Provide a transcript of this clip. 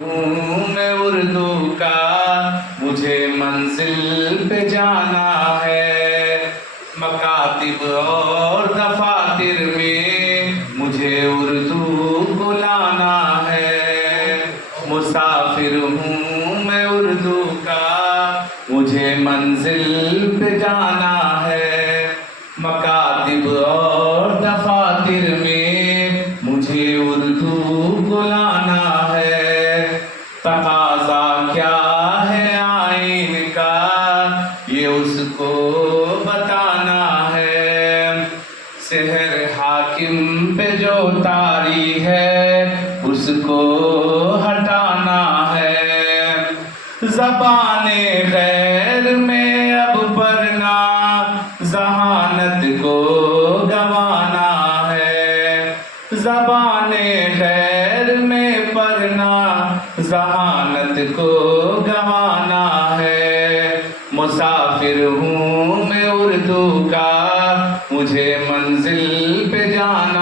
ہوں میں اردو کا، مجھے منزل پہ جانا ہے، مکاتب اور دفاتر میں مجھے اردو کو لانا ہے، مسافر ہوں میں اردو کا، مجھے منزل پہ جانا ہے، مکاتب اور دفاتر میں مجھے اردو کو لانا ہے، تقاضا کیا ہے آئین کا یہ اس کو بتانا ہے، سحر حاکم پہ جو طاری ہے اس کو ہٹانا ہے، زبان غیر میں اب پڑھنا ذہانت کو گنوانا ہے، زبان غیر میں پڑھنا ذہانت کو گنوانا ہے، مسافر ہوں میں اردو کا، مجھے منزل پہ جانا